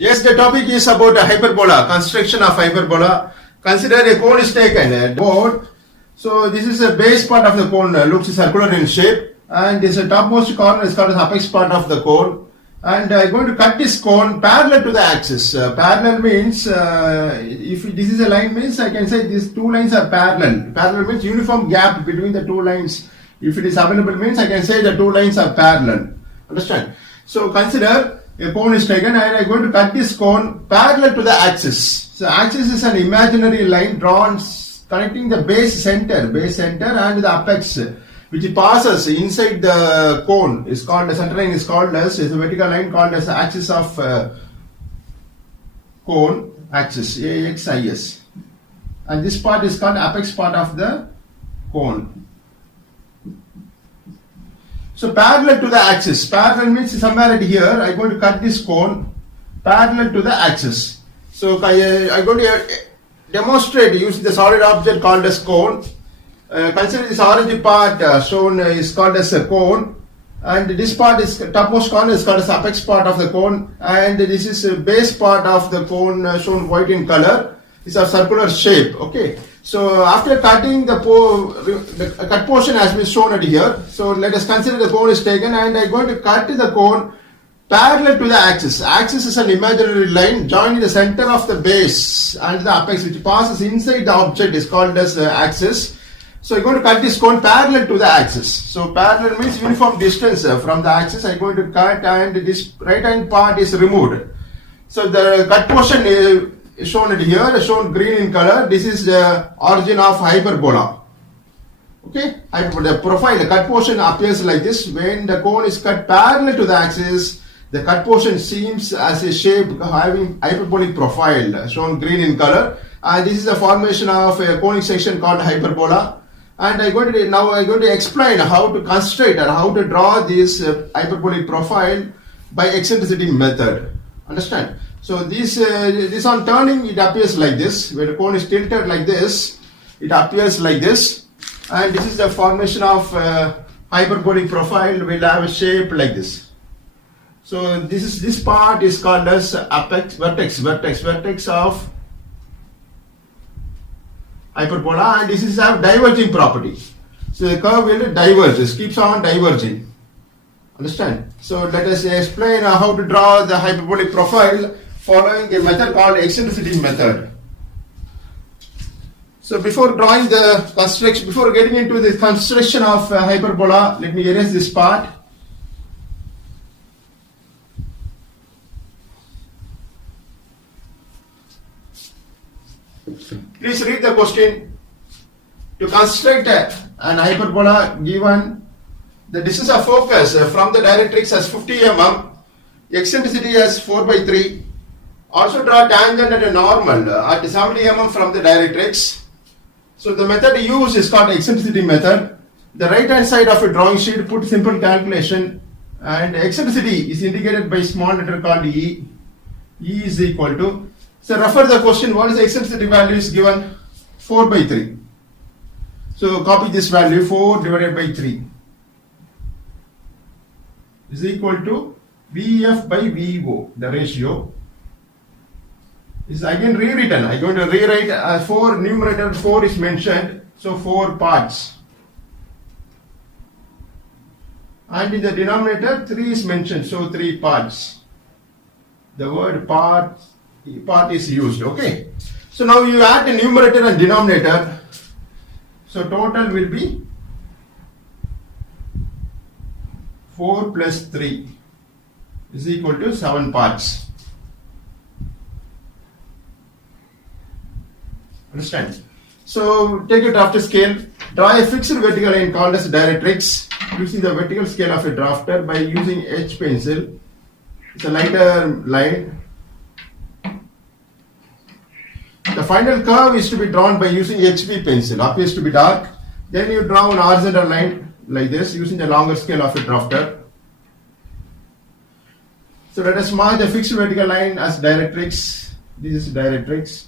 Yes, the topic is about a hyperbola, construction of hyperbola. Consider a cone is taken, a board. So this is the base part of the cone, looks circular in shape, and this topmost corner is called the apex part of the cone. And I'm going to cut this cone parallel to the axis. Parallel means, if this is a line means, I can say these two lines are parallel. Parallel means uniform gap between the two lines. If it is available means, I can say the two lines are parallel. Understand? So consider a cone is taken and I'm going to cut this cone parallel to the axis. So axis is an imaginary line drawn connecting the base center and the apex, which passes inside the cone. Is called the center line is called as is a vertical line called as the axis of cone, axis axis, and this part is called apex part of the cone. So parallel to the axis. Parallel means somewhere at here. I'm going to cut this cone parallel to the axis. So I'm going to demonstrate using the solid object called as cone. Consider this orange part shown is called as a cone, and this part is topmost corner is called as apex part of the cone, and this is a base part of the cone shown white in color. It's a circular shape. Okay. So after cutting the cut portion has been shown at here. So let us consider the cone is taken and I'm going to cut the cone parallel to the axis. Axis is an imaginary line joining the center of the base and the apex, which passes inside the object is called as the axis. So I'm going to cut this cone parallel to the axis. So parallel means uniform distance from the axis. I'm going to cut and this right hand part is removed. So the cut portion is shown at here, shown green in color. This is the origin of hyperbola. Okay, the profile, the cut portion appears like this. When the cone is cut parallel to the axis, the cut portion seems as a shape having hyperbolic profile, shown green in color. And this is the formation of a conic section called hyperbola. And I'm going to explain how to construct or how to draw this hyperbolic profile by eccentricity method. Understand? So this on turning it appears like this. When the cone is tilted like this, it appears like this, and this is the formation of hyperbolic profile. Will have a shape like this. So this part is called as apex vertex of hyperbola, and this is have diverging property. So the curve will diverge. It keeps on diverging. Understand? So let us explain how to draw the hyperbolic profile following a method called eccentricity method. So before drawing the construction, before getting into the construction of hyperbola, let me erase this part. Please read the question. To construct an hyperbola given the distance of focus from the directrix as 50 mm, eccentricity as 4/3. Also draw tangent and a normal at 70 mm from the directrix. So the method used is called eccentricity method. The right hand side of a drawing sheet put simple calculation, and eccentricity is indicated by small letter called E. E is equal to, so refer the question, what is the eccentricity value is given? 4/3. So copy this value, 4 divided by 3 is equal to VF by VO, the ratio. Is again rewritten. I'm going to rewrite 4, numerator 4 is mentioned, so 4 parts. And in the denominator 3 is mentioned, so 3 parts. The word part is used. Okay. So now you add the numerator and denominator. So total will be 4 plus 3 is equal to 7 parts. Understand? So take a drafter scale, draw a fixed vertical line called as directrix using the vertical scale of a drafter by using H pencil. It's a lighter line. The final curve is to be drawn by using HB pencil, appears to be dark. Then you draw an horizontal line like this using the longer scale of a drafter. So let us mark the fixed vertical line as directrix. This is directrix.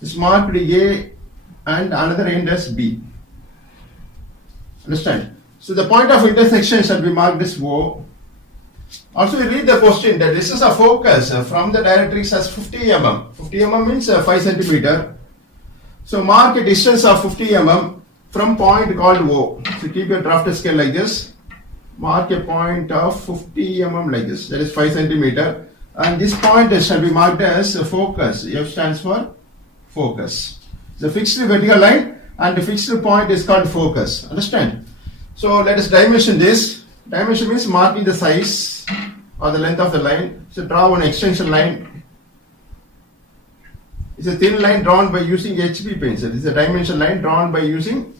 This marked A and another end as B. Understand? So the point of intersection shall be marked as O. Also, you read the question. The distance of focus from the directrix as 50 mm. 50 mm means 5 centimeter. So mark a distance of 50 mm from point called O. So keep your drafter scale like this. Mark a point of 50 mm like this. That is 5 centimeter. And this point shall be marked as focus. F stands for focus. The fixed vertical line and the fixed point is called focus. Understand? So let us dimension this. Dimension means marking the size or the length of the line. So draw one extension line. It's a thin line drawn by using HB pencil. It's a dimension line drawn by using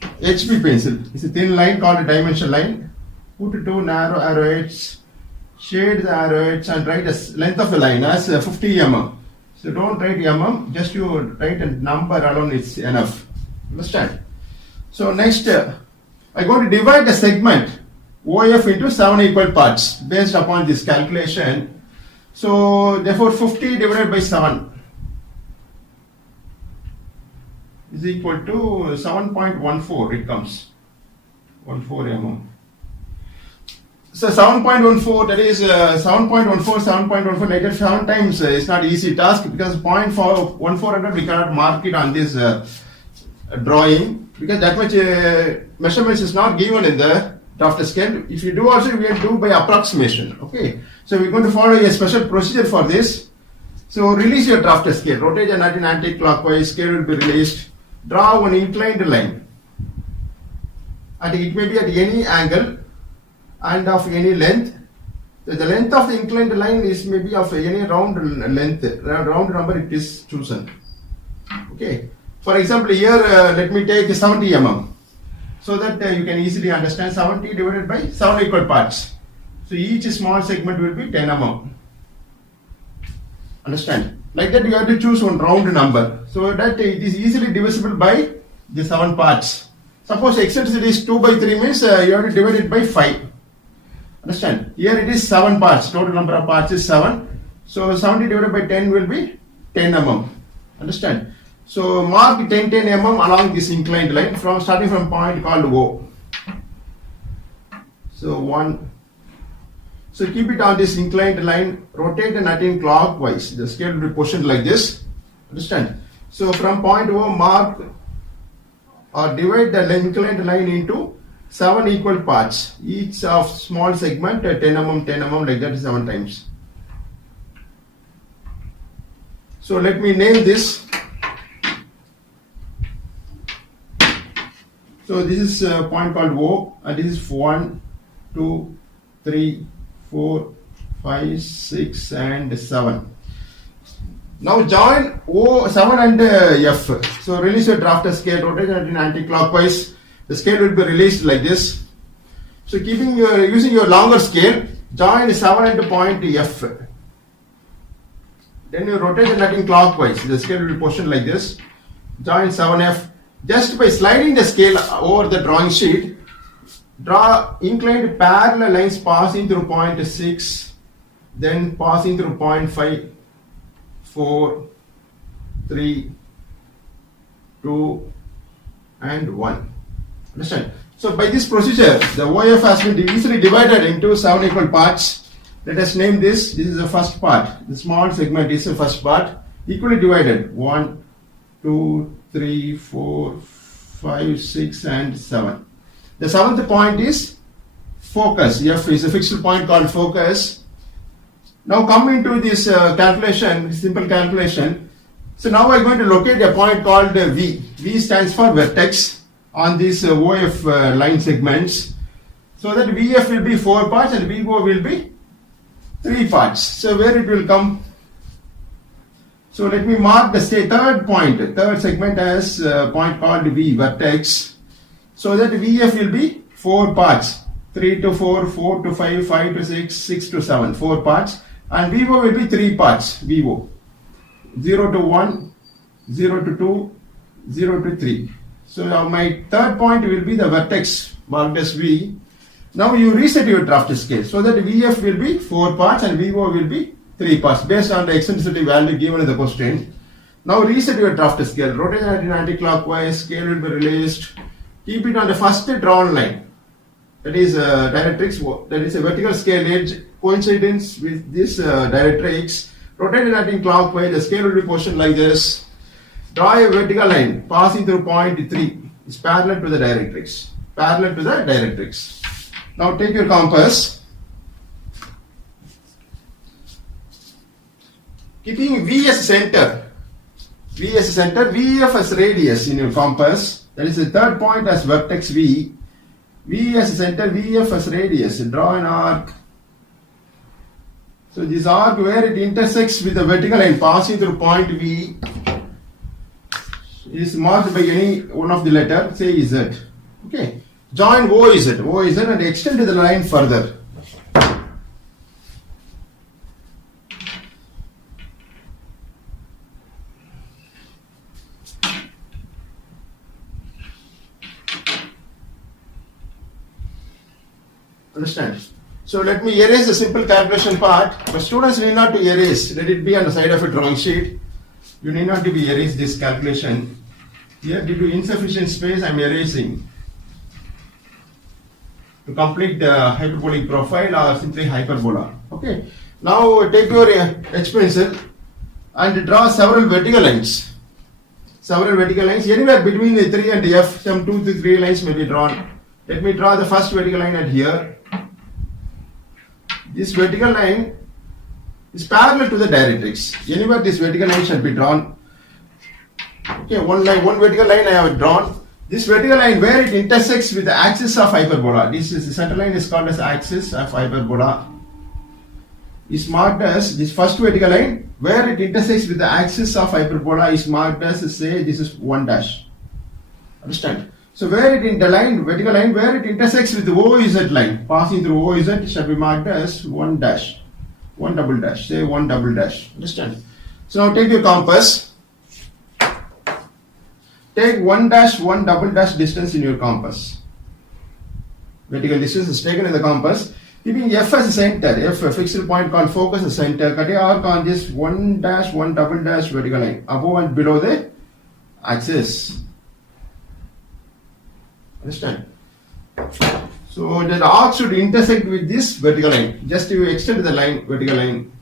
HB pencil. It's a thin line called a dimension line. Put two narrow arrowheads, shade the arrowheads and write the length of the line as 50 mm. So don't write mm, just you write a number alone is enough. Understand? So next, I'm going to divide the segment OF into 7 equal parts based upon this calculation. So therefore 50 divided by 7 is equal to 7.14. It comes 14 mm. So 7.14, that is 7.14, 7.14, like that 7 times it's not easy task because 0.1400 we cannot mark it on this drawing because that much measurements is not given in the drafter scale. If you do also, we will do by approximation. Okay, so we're going to follow a special procedure for this. So release your drafter scale, rotate the nut in anti-clockwise, scale will be released. Draw one inclined line, and it may be at any angle and of any length. The length of the inclined line is maybe of any round length, round number it is chosen. Okay. For example, here let me take 70 mm, so that you can easily understand 70 divided by 7 equal parts. So each small segment will be 10 mm. Understand? Like that you have to choose one round number, so that it is easily divisible by the 7 parts. Suppose eccentricity is 2 by 3 means you have to divide it by 5. Understand? Here it is 7 parts. Total number of parts is 7. So 70 divided by 10 will be 10 mm. Understand? So mark 10 mm along this inclined line from starting from point called O. So 1. So keep it on this inclined line. Rotate the nut in clockwise. The scale will be positioned like this. Understand? So from point O, mark or divide the inclined line into 7 equal parts, each of small segment 10 mm, 10 mm, like that 7 times. So let me name this. So this is a point called O, and this is 1, 2, 3, 4, 5, 6 and 7. Now join O, 7 and F. So release your drafter scale, rotate it in anti-clockwise. The scale will be released like this. So using your longer scale, join 7 and point F. Then you rotate the nut in clockwise. The scale will be positioned like this. Join 7F. Just by sliding the scale over the drawing sheet, draw inclined parallel lines passing through point 6, then passing through point 5, 4, 3, 2 and 1. Understand? So by this procedure, the OF has been easily divided into 7 equal parts. Let us name this. This is the first part. The small segment is the first part. Equally divided. 1, 2, 3, 4, 5, 6 and 7. The 7th point is focus. F is a fixed point called focus. Now come into this calculation, simple calculation. So now I'm going to locate a point called V. V stands for vertex on these OF line segments. So that VF will be 4 parts and VO will be 3 parts. So where it will come? So let me mark the third segment as a point called V, vertex. So that VF will be 4 parts. 3 to 4, 4 to 5, 5 to 6, 6 to 7, 4 parts. And VO will be 3 parts, VO. 0 to 1, 0 to 2, 0 to 3. So now my third point will be the vertex marked as V. Now you reset your draft scale so that VF will be 4 parts and VO will be 3 parts based on the eccentricity value given in the question. Now reset your draft scale. Rotate it in anti-clockwise. Scale will be released. keep it on the first drawn line. That is directrix, that is a vertical scale edge coincidence with this directrix. Rotate it anti-clockwise, the scale will be positioned like this. Draw a vertical line passing through point 3. It's parallel to the directrix. Parallel to the directrix. Now take your compass. Keeping V as center. V as center, VF as radius in your compass. That is the third point as vertex V. V as center, VF as radius. Draw an arc. So this arc where it intersects with the vertical line passing through point V is marked by any one of the letter, say Z. Okay. Join OZ and extend the line further. Understand? So let me erase the simple calculation part. But students need not to erase. Let it be on the side of a drawing sheet. You need not to be erase this calculation. Here due to insufficient space I am erasing. To complete the hyperbolic profile or simply hyperbola. Okay. Now take your H pencil and draw several vertical lines. Several vertical lines anywhere between the 3 and F. Some 2 to 3 lines may be drawn. Let me draw the first vertical line at here. This vertical line is parallel to the directrix. Anywhere this vertical line shall be drawn. Okay, one vertical line I have drawn. This vertical line where it intersects with the axis of hyperbola. This is the center line is called as axis of hyperbola. Is marked as this first vertical line where it intersects with the axis of hyperbola is marked as, say, this is 1 dash. Understand? So where it in the line, vertical line where it intersects with the OZ line, passing through OZ shall be marked as 1 dash, 1 double dash, say 1 double dash. Understand? So now take your compass. Take 1 dash, 1 double dash distance in your compass. Vertical distance is taken in the compass. Keeping F as a center, F a fixed point called focus as center. Cut a arc on this 1 dash, 1 double dash vertical line above and below the axis. Understand? So the arc should intersect with this vertical line. Just you extend the line, vertical line.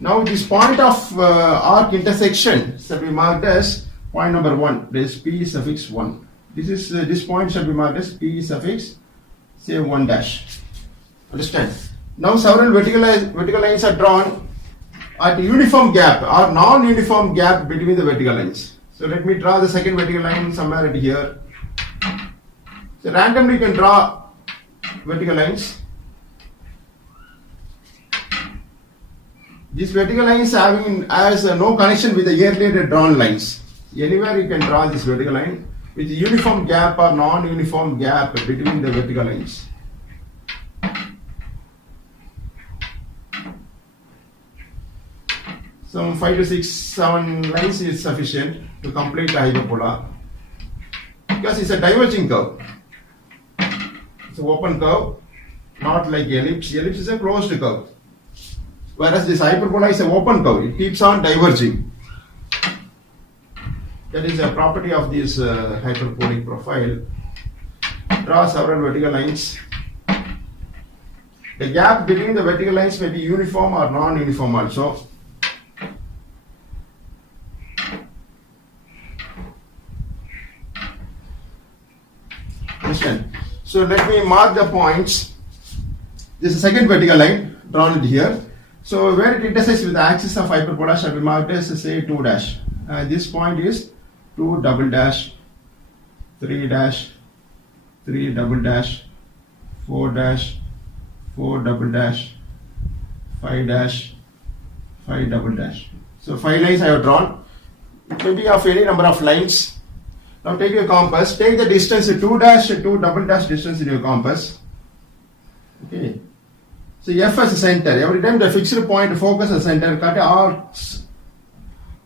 Now this point of arc intersection shall be marked as point number 1. This P suffix 1. This point shall be marked as P suffix, say 1 dash. Understand? Now several vertical lines are drawn at uniform gap or non-uniform gap between the vertical lines. So let me draw the second vertical line somewhere at here. So randomly you can draw vertical lines. These vertical lines has no connection with the earlier drawn lines. Anywhere you can draw this vertical line with uniform gap or non-uniform gap between the vertical lines. Some 5 to 6, 7 lines is sufficient to complete the hyperbola because it's a diverging curve. It's an open curve, not like ellipse. Ellipse is a closed curve. Whereas this hyperbola is an open curve. It keeps on diverging. That is a property of this hyperbolic profile. Draw several vertical lines. The gap between the vertical lines may be uniform or non-uniform also. Understand? So let me mark the points. This is the second vertical line drawn it here. So where it intersects with the axis of hyperbola shall be marked as, say, 2 dash. This point is 2 double dash, 3 dash, 3 double dash, 4 dash, 4 double dash, 5 dash, 5 double dash. So 5 lines I have drawn. It may be of any number of lines. Now take your compass, take the distance 2 dash, 2 double dash distance in your compass. Okay. So F as a center. Every time the fixed point focus as center, cut arcs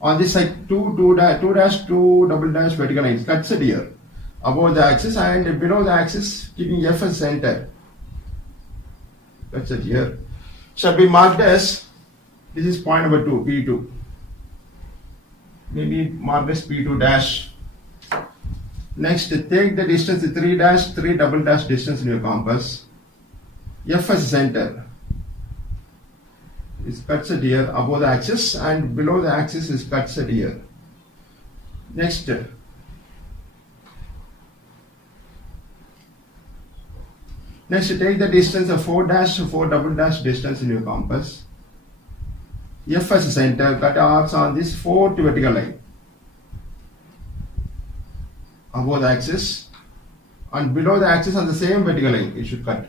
on this side 2 dash, 2 double dash vertical lines. Cuts it here above the axis and below the axis, keeping F as center. Cuts it here. Shall be marked as, this is point number 2, P2. Maybe marked as P2 dash. Next, take the distance 3 dash, 3 double dash distance in your compass. F as center. It cuts it here above the axis, and below the axis is cuts it here. Next, take the distance of 4 dash, 4 double dash distance in your compass. F as center, cut arcs on this 4th vertical line above the axis, and below the axis on the same vertical line it should cut.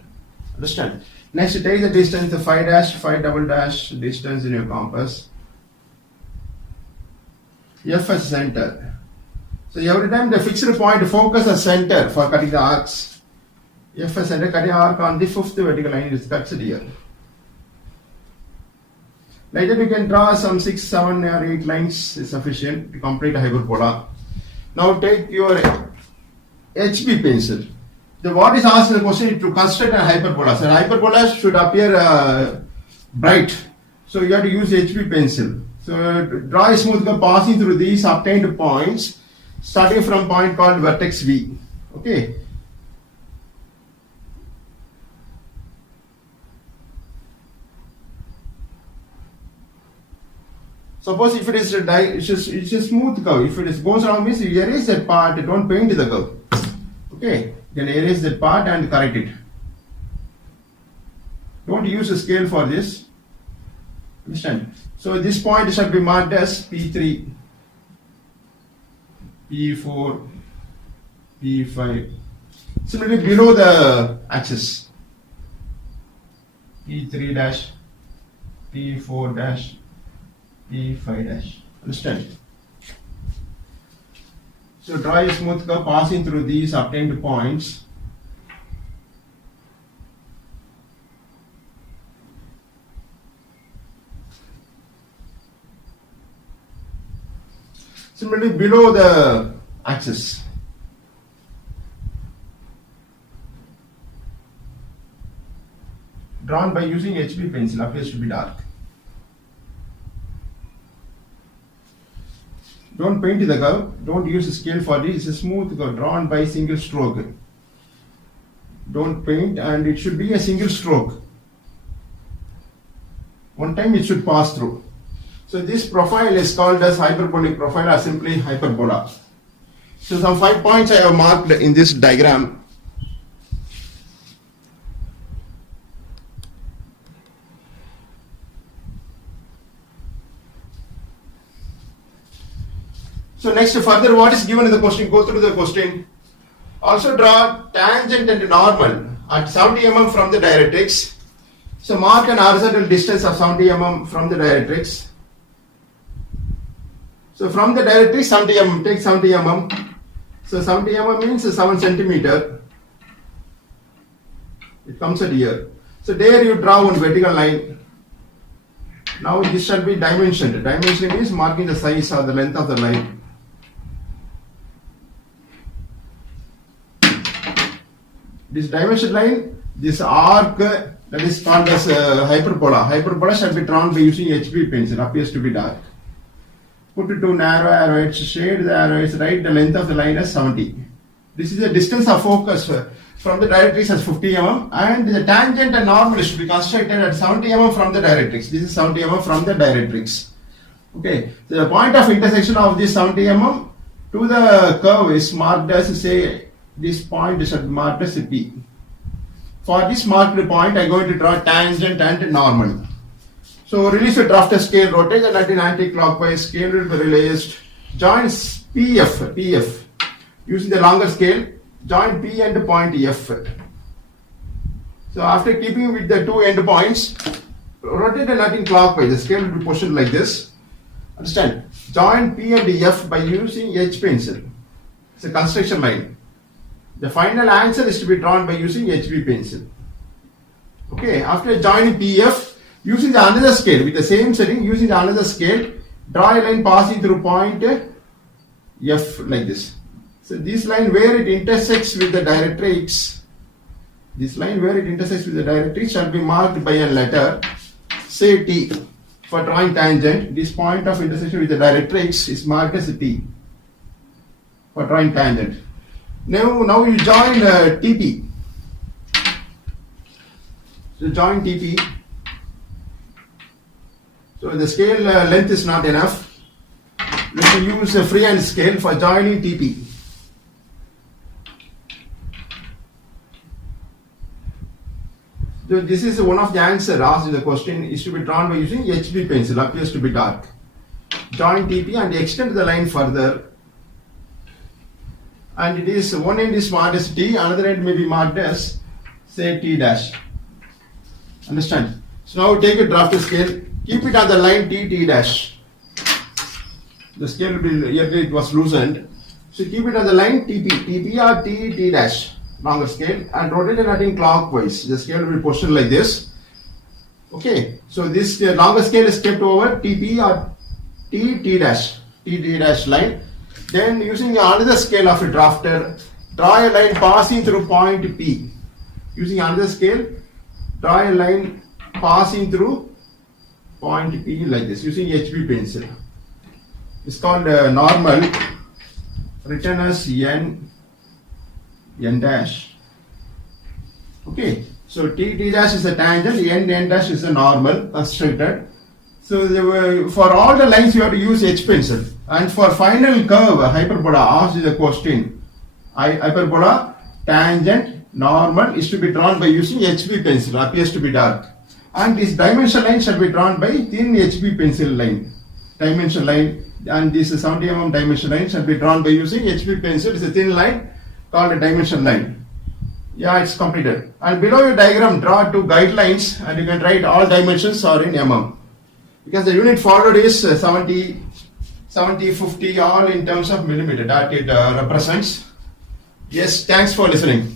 Understand? Next, take the distance of 5 dash, 5 double dash distance in your compass. F as center. So every time the fixed point focus as center for cutting the arcs. F as center, cutting arc on the 5th vertical line is cuts it here. Like that, you can draw some 6, 7 or 8 lines is sufficient to complete a hyperbola. Now take your HB pencil. What is asked in the question is to construct a hyperbola. So hyperbola should appear bright. So you have to use HB pencil. So draw a smooth curve passing through these obtained points, starting from point called vertex V. Okay. Suppose if it is it's a smooth curve. If it goes around means you erase that part, don't paint the curve. Okay, then erase that part and correct it. Don't use a scale for this. Understand? So this point should be marked as P3, P4, P5. Similarly below the axis, P3 dash, P4 dash, P5 dash. Understand? So draw a smooth curve passing through these obtained points. Similarly below the axis. Drawn by using HB pencil, appears to be dark. Don't paint the curve, don't use a scale for this, it's a smooth curve drawn by single stroke. Don't paint, and it should be a single stroke. One time it should pass through. So this profile is called as hyperbolic profile or simply hyperbola. So some 5 points I have marked in this diagram. So next, further what is given in the question, go through the question. Also draw tangent and normal at 70 mm from the directrix. So mark an horizontal distance of 70 mm from the directrix. So from the directrix 70 mm, take 70 mm. So 70 mm means 7 centimeter. It comes at here. So there you draw one vertical line. Now this shall be dimensioned. Dimension is marking the size or the length of the line. This dimension line, this arc, that is called as hyperbola. Hyperbola shall be drawn by using HB pencil, appears to be dark. Put it to narrow arrows, shade the arrows, write the length of the line as 70. This is the distance of focus from the directrix as 50 mm, and the tangent and normal should be constructed at 70 mm from the directrix. This is 70 mm from the directrix. Okay, so the point of intersection of this 70 mm to the curve is marked as, say, this point is marked as P. For this marked point, I am going to draw tangent and normal. So release the drafter scale, rotate the nut in anti-clockwise, scale will be released. Join PF. Using the longer scale, join P and point F. So after keeping with the two end points, rotate the nut in clockwise. The scale will be positioned like this. Understand? Join P and F by using H pencil. It's a construction line. The final answer is to be drawn by using HB pencil. Okay, after joining PF, using the another scale, with the same setting, using the another scale, draw a line passing through point F like this. So this line where it intersects with the directrix, shall be marked by a letter, say T. For drawing tangent, this point of intersection with the directrix is marked as T. For drawing tangent. Now you join TP. So join TP. So the scale length is not enough. Let me use a freehand scale for joining TP. So this is one of the answer asked in the question, is to be drawn by using HB pencil, appears to be dark. Join TP and extend the line further. And it is, one end is marked as T, another end may be marked as, say, T dash. Understand? So now take a draft scale, keep it on the line T dash. The scale will be, here it was loosened. So keep it on the line TP or T dash, longer scale, and rotate it anti-clockwise. The scale will be positioned like this. Okay, so this longer scale is kept over TP or T dash line. Then using another scale of a drafter, draw a line passing through point P. Using another scale, draw a line passing through point P like this, using HB pencil. It's called normal, written as N dash. Okay, so T dash is a tangent, N dash is a normal, constructed. So for all the lines you have to use H pencil. And for final curve, hyperbola, asked the question, hyperbola, tangent, normal is to be drawn by using HB pencil, appears to be dark. And this dimension line shall be drawn by thin HB pencil line. Dimension line, and this 70 mm dimension line shall be drawn by using HB pencil. It's a thin line called a dimension line. Yeah, it's completed. And below your diagram, draw two guidelines, and you can write all dimensions are in mm. Because the unit followed is 70, 50, all in terms of millimeter that it represents. Yes, thanks for listening.